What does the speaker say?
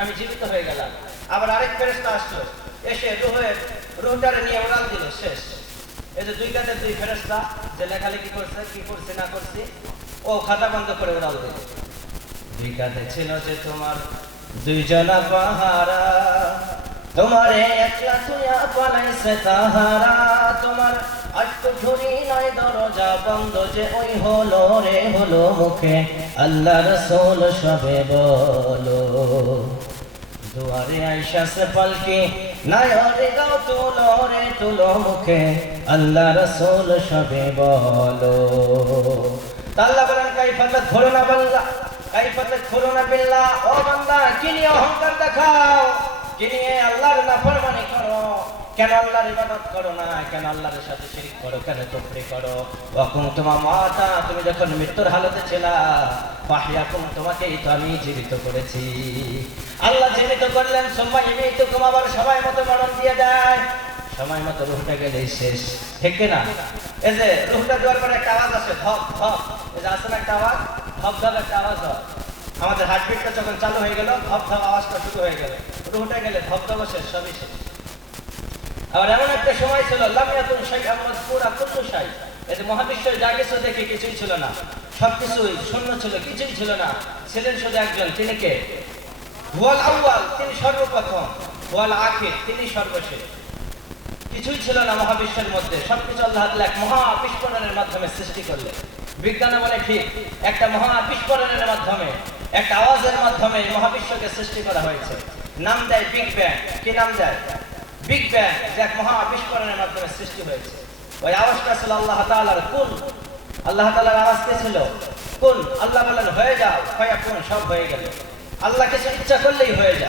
আমি জীবিত হয়ে গেলাম। আবার আরেক ফেরেশতা আসলো, এসে রুহটারে নিয়ে উড়াল দিল, শেষ। এই যে দুই কাঁধের দুই ফেরেশতা যে লেখালেখি করছে, কি করছে না করছে, ও খাতা বন্ধ করে উড়াল দিল। দুই কাঁধে ছিল যে তোমার দুইজনা পাহারা, তোমারে একলা তুইয়া পালাইছে তাহারা, তোমার আটকু ঝুরি নয় দরজা বন্ধ যে ওই হলো রে হলো মুখে আল্লাহ রাসূল সবে বলো। দুয়ারে আইসা সে পালকি নাই রে গাও তুলো রে তুলো মুখে আল্লাহ রাসূল সবে বলো। আল্লাহ বলেন কাইফা তাদখুলুনা বান্দা, কাইফা তাদখুলুনা বিল্লাহ, ও বান্দা কি নিয়ে অহংকার দেখাও, কি নিয়ে আল্লাহর নাফরমানি করো, কেন আল্লাহর ইবাদত করো না, কেন আল্লাহর সাথে শিরক করো, কেন কুফরি করো। ওয়াকুম তোমার মাতা, তুমি যখন মৃত্যুর হালতে ছিলা, ফাহিয়াকুম তোমাকেই তো আমি জীবিত করেছি। আল্লাহ জীবিত করলেন, সময় ইমিতুকুম, আবার সময় মতো মরণ দিয়ে দেয়, সময় মতো রুহটা গেলেই শেষ, ঠিক না? এই যে রুহটা দেওয়ার পরে একটা আওয়াজ আসে, ধপ ধপ, এই যে আসে না একটা আওয়াজ, ধপ ধপ একটা আওয়াজ হয়। আমাদের হার্টবিটটা যখন চালু হয়ে গেল, ধপ ধপ আওয়াজটা শুরু হয়ে গেল, রুহটা গেলে ধপ ধপ শেষ, সবই শেষ। আবার এমন একটা সময় ছিল, লাম ইয়াকুন শাইআন মাযকুরা কুল্লু শাই, এই যে মহাবিশ্বের যা কিছু দেখে কিছুই ছিল না, সবকিছুই শূন্য ছিল, কিছুই ছিল না, ছিলেন শুধু একজন, তিনি কে? হুয়াল আউয়াল, তিনি সর্বপ্রথম, হুয়াল আখির, তিনি সর্বশেষ। কিছুই ছিল না মহাবিশ্বের মধ্যে, সবকিছু আল্লাহ তাআলা এক মহা বিস্ফোরণের মাধ্যমে সৃষ্টি করলেন। বিজ্ঞানে বলে ঠিক, একটা মহা বিস্ফোরণের মাধ্যমে, একটা আওয়াজের মাধ্যমে মহাবিশ্বকে সৃষ্টি করা হয়েছে। নাম দেয় বিগ ব্যাং। কি নাম দেয়? বিগ ব্যাং, যে এক মহা বিস্ফোরণের মাধ্যমে সৃষ্টি হয়েছে। ওই আওয়াজটা ছিল আল্লাহ তাআলার কুল। আল্লাহ তাআলার আওয়াজ কে ছিল? কুল। আল্লাহ বলেন হয়ে যাও, ফায়াকুন, সব হয়ে গেল। আল্লাহ কিছু ইচ্ছা করলেই হয়ে যায়।